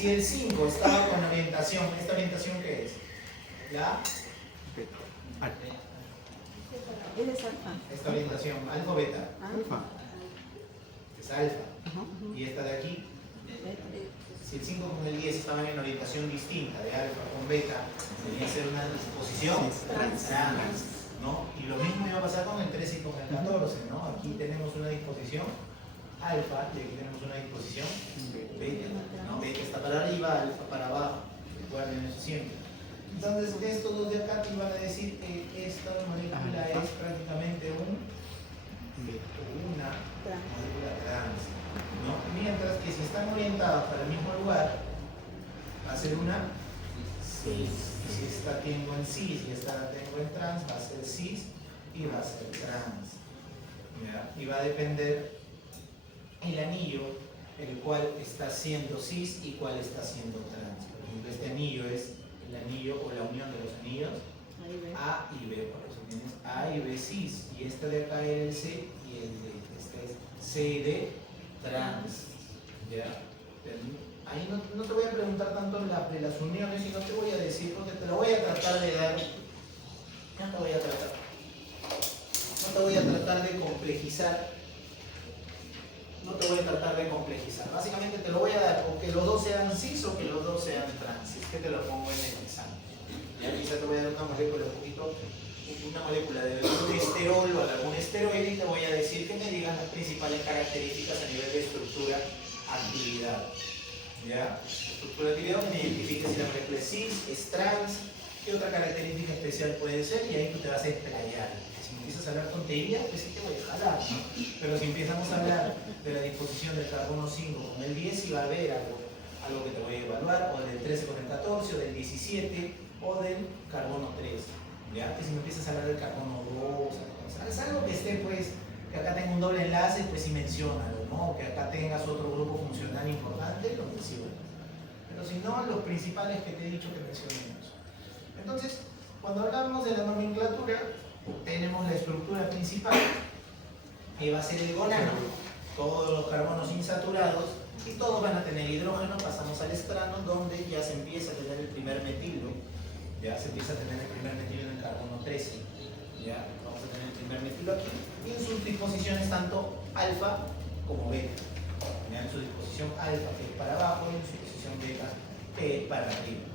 Si el 5 estaba con orientación, ¿esta orientación qué es? La, Él es alfa. esta orientación, alfa o beta, Alfa. es alfa. Y esta de aquí, si el 5 con el 10 estaban en orientación distinta de alfa con beta, debería ser una disposición trans, ¿no? Y lo mismo iba a pasar con el 13 y con el 14, ¿no? Aquí tenemos una disposición alfa y aquí tenemos una disposición beta, ¿no? Beta está para arriba, alfa para abajo. Recuerden eso siempre. Entonces, estos dos de acá te iban a decir que esta molécula es prácticamente una molécula trans, ¿no? Mientras que si están orientadas para el mismo lugar, va a ser una cis. Si esta tengo en cis y esta la tengo en trans, va a ser cis y va a ser trans, ¿ya? Y va a depender el anillo el cual está siendo cis y cuál está siendo trans. Por ejemplo, este anillo es el anillo o la unión de los anillos A y B, por eso tienes A y B cis, y este de acá era el C y el D, este es C y D trans, ¿ya? Ahí no te voy a preguntar tanto de las uniones y no te voy a decir, porque te lo voy a tratar de dar, no te voy a tratar de complejizar. No te voy a tratar de complejizar. Básicamente te lo voy a dar o que los dos sean cis o que los dos sean trans. Es que te lo pongo en el examen. Ya quizá te voy a dar una molécula una molécula de algún esterol o de algún esteroide y te voy a decir que me digas las principales características a nivel de estructura, actividad. ¿Ya? Estructura, actividad, que me identifique si la molécula es cis, es trans, qué otra característica especial puede ser y ahí tú te vas a explayar. Si empiezas a hablar tonterías, pues sí te voy a jalar, ¿no? Pero si empezamos a hablar de la disposición del carbono 5 con el 10, sí va a haber algo que te voy a evaluar, o del 13 con el 14, o del 17, o del carbono 3. ¿Ya? Que si me empiezas a hablar del carbono 2, ¿sabes? Algo que esté, pues, que acá tenga un doble enlace, pues sí menciónalo, ¿no? Que acá tengas otro grupo funcional importante, lo mencionas. Pero si no, los principales que te he dicho que mencionemos. Entonces, cuando hablamos de la nomenclatura, tenemos la estructura principal, que va a ser el gonano, todos los carbonos insaturados, y todos van a tener hidrógeno. Pasamos al estrano, donde ya se empieza a tener el primer metilo, ya se empieza a tener el primer metilo en el carbono 13, ya vamos a tener el primer metilo aquí, y en sus disposiciones tanto alfa como beta, ya en su disposición alfa que es para abajo y en su disposición beta que es para arriba.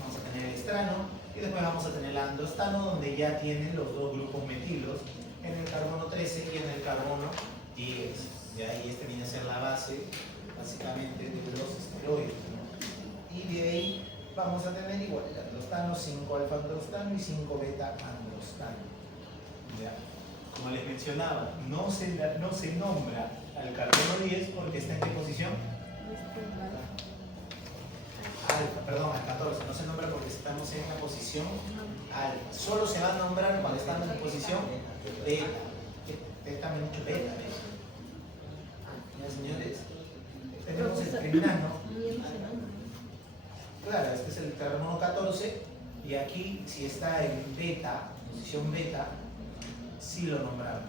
Vamos a tener el estrano y después vamos a tener el andostano, donde ya tienen los dos grupos metilos en el carbono 13 y en el carbono 10. ¿Ya? Y este viene a ser la base, básicamente, de los esteroides, ¿no? Y de ahí vamos a tener igual el androstano, 5 alfa androstano y 5 beta androstano. ¿Ya? Como les mencionaba, no se nombra al carbono 10 porque está en qué posición. Alfa, perdón, al 14, no se nombra porque estamos en la posición alfa. Solo se va a nombrar cuando estamos en posición beta. Beta mucho beta, ¿ves? Ya, señores, tenemos el criminano. Claro, este es el carbono 14 y aquí, si está en beta, posición beta, sí lo nombramos.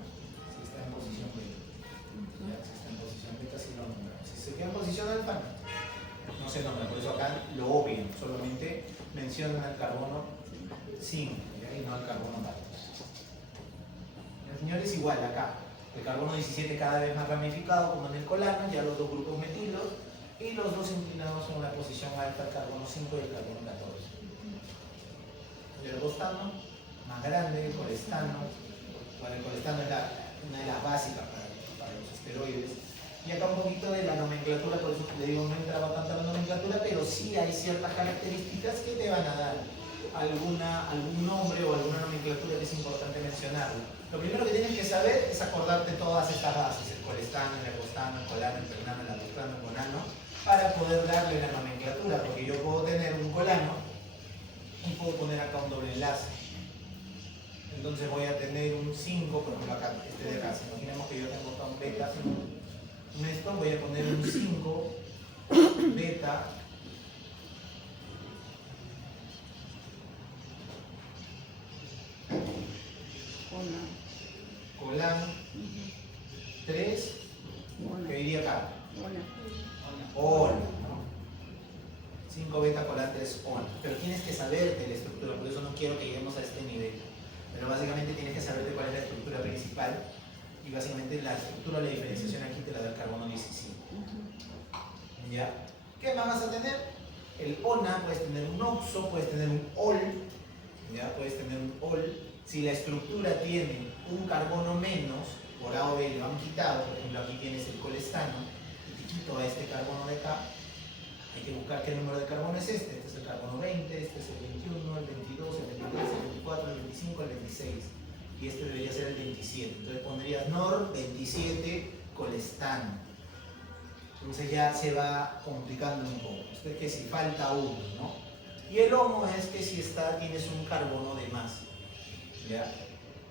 Si está en posición beta. Ya, si está en posición beta, sí lo nombramos. Si se queda en posición alfa, no se nombra, por eso acá lo obvian, solamente mencionan al carbono 5 y no al carbono 14. Señores, igual acá, el carbono 17 cada vez más ramificado como en el colano, ya los dos grupos metilos y los dos inclinados en la posición alfa, el carbono 5 y el carbono 14. El ergostano, más grande, el colestano, bueno, el colestano es una de las básicas para los esteroides. Y acá un poquito de la nomenclatura, por eso le digo, no entraba tanto a la nomenclatura, pero sí hay ciertas características que te van a dar algún nombre o alguna nomenclatura que es importante mencionarlo. Lo primero que tienes que saber es acordarte todas estas bases, el colestano, el ergostano, el colano, el pernano, el androstano, el gonano, para poder darle la nomenclatura, porque yo puedo tener un colano y puedo poner acá un doble enlace. Entonces voy a tener un 5, por ejemplo acá, este de acá, si imaginemos que yo tengo acá un beta, en esto voy a poner un 5 beta colano 3, que iría acá. Hola. Ol, ¿no? 5 beta colantes ol. Pero tienes que saber de la estructura, por eso no quiero que lleguemos a este nivel. Pero básicamente tienes que saber de cuál es la estructura principal y básicamente la estructura de la diferenciación aquí te la da el carbono 17. ¿Ya? ¿Qué más vas a tener? El ONA, puedes tener un oxo, puedes tener un ol, ¿ya? Puedes tener un ol. Si la estructura tiene un carbono menos, por A o B lo han quitado, por ejemplo aquí tienes el colestano, y te quito a este carbono de acá, hay que buscar qué número de carbono es este. Este es el carbono 20, este es el 21, el 22, el 23, el 24, el 25, el 26. Y este debería ser el 27. Entonces pondrías NOR 27 colestano. Entonces ya se va complicando un poco. Esto es que si falta uno, ¿no? Y el HOMO es que si tienes un carbono de más. ¿Ya?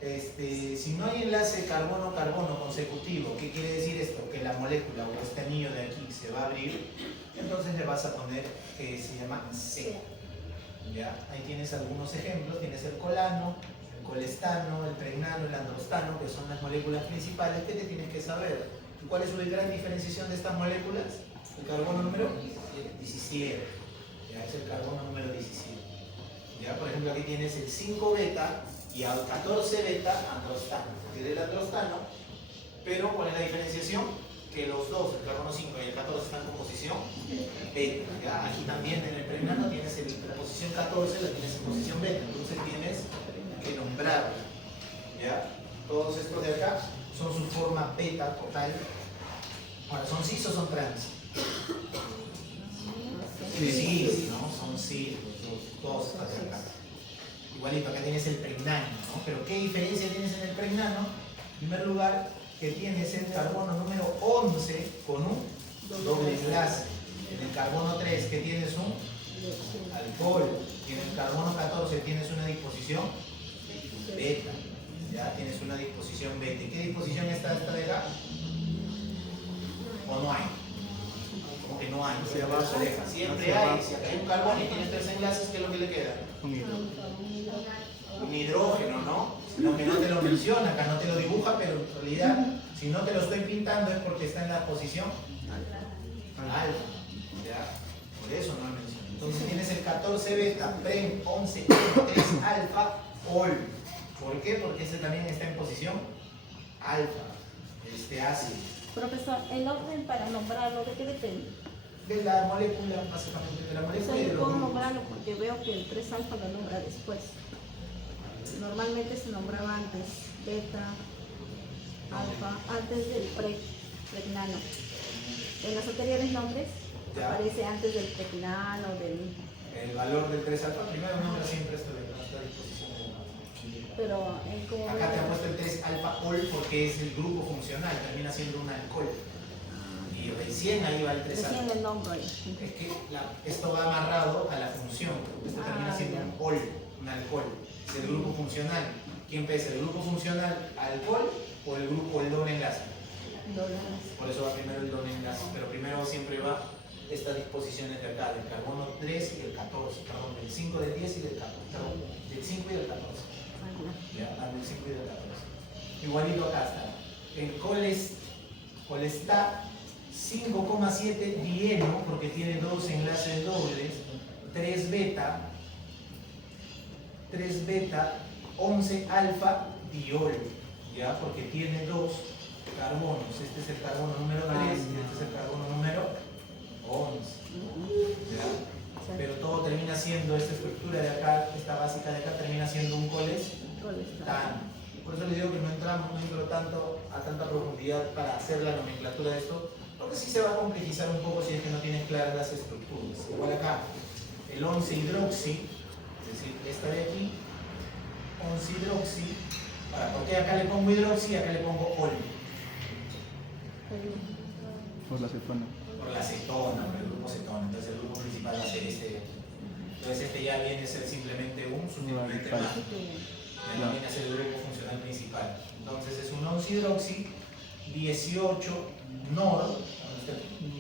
Si no hay enlace carbono-carbono consecutivo, ¿qué quiere decir esto? Que la molécula o este anillo de aquí se va a abrir, entonces le vas a poner que se llama C. ¿Ya? Ahí tienes algunos ejemplos, tienes el colano, el colestano, el pregnano, el androstano, que son las moléculas principales que te tienes que saber. ¿Cuál es su gran diferenciación de estas moléculas? El carbono número 17. ¿Ya? Es el carbono número 17. ¿Ya? Por ejemplo, aquí tienes el 5 beta y al 14 beta androstano. Tiene el androstano, pero ¿cuál es la diferenciación? Que los dos, el carbono 5 y el 14, están en posición beta. ¿Ya? Aquí también en el pregnano tienes la posición 14, la tienes en posición beta, entonces tienes que nombrarla. ¿Ya? Todos estos de acá son su forma beta total. Ahora, ¿son cis o son trans? Sí, ¿no? Son cis, los dos de acá. Igualito, acá tienes el pregnano, ¿no? Pero ¿qué diferencia tienes en el pregnano? En primer lugar, que tienes el carbono número 11 con un doble enlace. En el carbono 3, que tienes un alcohol. Y en el carbono 14 tienes una disposición beta. Ya tienes una disposición beta. ¿Y qué disposición está esta de acá? ¿O no hay? Como que no hay, se va a oreja. Siempre hay. Si acá hay un carbono y tienes 3 enlaces, ¿qué es lo que le queda? Un hidrógeno, ¿no? Sino que no te lo menciona, acá no te lo dibuja, pero en realidad, si no te lo estoy pintando es porque está en la posición alfa. ¿Ya? Por eso no lo menciona. Entonces tienes el 14 beta, prem, 11, 3 alfa, ol. ¿Por qué? Porque este también está en posición alfa, este ácido. Profesor, el orden para nombrarlo, ¿de qué depende? De la molécula, básicamente, de la molécula y de los ¿Cómo grupos. nombrarlo? Porque veo que el 3 alfa lo nombra después. Normalmente se nombraba antes beta, alfa, antes del pregnano. En los anteriores nombres Ya. aparece antes del pregnano, del... El valor del 3 alfa, primero nombra siempre esto de nuestra disposición. Pero como... Acá te ha puesto el 3 alfa ol porque es el grupo funcional, termina siendo un alcohol. Y recién ahí va el 3 alfa. Recién el nombre ahí. Es que esto va amarrado a la función. Esto termina siendo ya. un ol, un alcohol. Es el grupo funcional. ¿Quién pesa? ¿El grupo funcional alcohol o el grupo el doble enlace? Por eso va primero el doble enlace. Pero primero siempre va estas disposiciones de acá, del carbono 3 y el 14. Perdón, del 5, del 10 y del 14. Perdón, del 5 y del 14. Ya, del 5 y del 14. Igualito acá está. El colestá 5,7 dieno, porque tiene 2 enlaces dobles, 3 beta, 11 alfa diol, ¿ya? Porque tiene 2 carbonos. Este es el carbono número 3 y este es el carbono número 11. ¿Ya? Pero todo termina siendo, esta estructura de acá, esta básica de acá, termina siendo un colestano. Por eso les digo que no entro tanto a tanta profundidad para hacer la nomenclatura de esto, porque sí se va a complejizar un poco si es que no tienes claras las estructuras. Igual acá, el 11 hidroxi, es decir, esta de aquí, 11 hidroxi, ¿por qué acá le pongo hidroxi y acá le pongo ol? Por la acetona. Por la acetona, por el grupo cetona. Entonces el grupo principal va a ser este. Entonces este ya viene a ser simplemente un sustituyente más. Ya no viene a ser el grupo funcional principal. Entonces es un 11 hidroxi, 18 nor,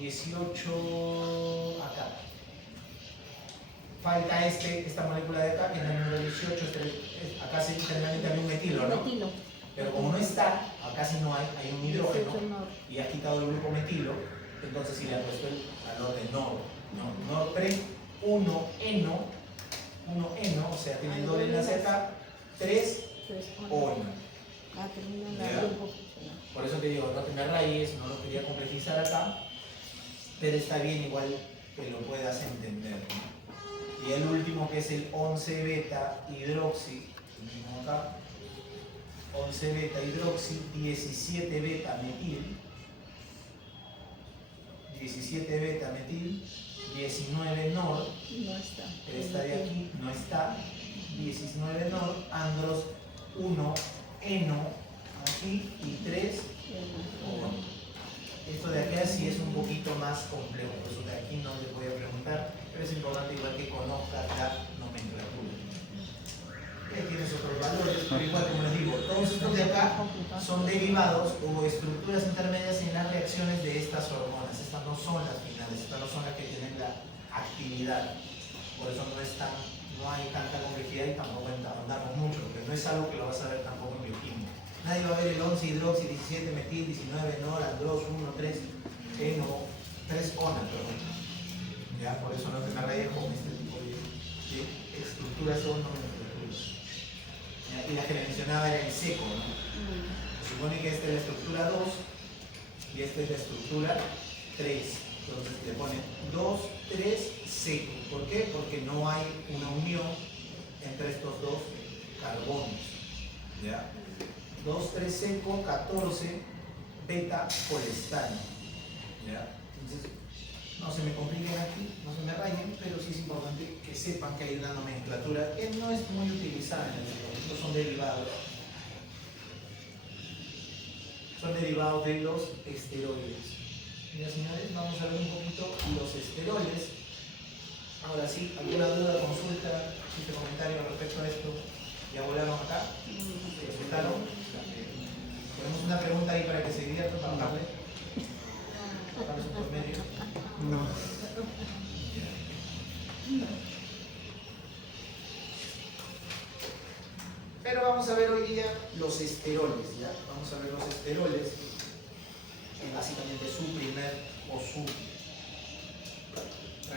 18 acá. Falta esta molécula de acá, que es la número 18, acá se generalmente hay un metilo, ¿no? Pero como no está, acá sí no hay un hidrógeno, y has quitado el grupo metilo, Entonces sí le han puesto el valor de NOR. ¿No? NOR pre 1-eno, o sea, tiene el doble enlace acá, 3 ONO. Ah, termina en Ya. la grupo funcional. Por eso te digo, no tiene raíz, no lo quería complejizar acá, pero está bien igual que lo puedas entender, ¿no? Y el último que es el 11 beta hidroxi, el mismo acá, 11 beta hidroxi, 17 beta metil, 17 beta metil, 19 NOR, No está. esta de aquí no está, 19 NOR, andros 1 eno aquí y 3 ONO. Esto de acá sí es un poquito más complejo, por eso de aquí no les voy a preguntar, pero es importante igual que conozcas la nomenclatura. Aquí tienes otros valores, pero igual como les digo, todos estos de acá son derivados o estructuras intermedias en las reacciones de estas hormonas. Estas no son las finales, estas no son las que tienen la actividad. Por eso no hay tanta complejidad y tampoco ahondamos mucho, porque no es algo que lo vas a ver tampoco en bioquímica. Nadie va a ver el 11 hidroxi, 17 metil, 19 NOR, andros, 1, 3 eno, 3 ONA, perdón. Ya, por eso no te me rayes con este tipo de estructuras o nomenclaturas. Y la que le mencionaba era el seco, ¿no? Se supone que esta es la estructura 2 y esta es la estructura 3. Entonces le ponen 2, 3, seco. ¿Por qué? Porque no hay una unión entre estos dos carbonos. ¿Ya? 2, 3 seco, 14 beta colestanol. ¿Ya? Entonces, no se me compliquen aquí, no se me rayen, pero sí es importante que sepan que hay una nomenclatura que no es muy utilizada en el biológico. Estos son derivados. Son derivados de los esteroides. Mira, señores, vamos a ver un poquito los esteroides. Ahora sí, ¿alguna duda, consulta, chiste, comentario respecto a esto? ¿Ya volaron acá? ¿Se resultaron? Ponemos una pregunta ahí para que se diviertan, para darle. Sacamos un promedio. No. Pero vamos a ver hoy día los esteroles, ¿ya? Vamos a ver los esteroles, que básicamente su primer o su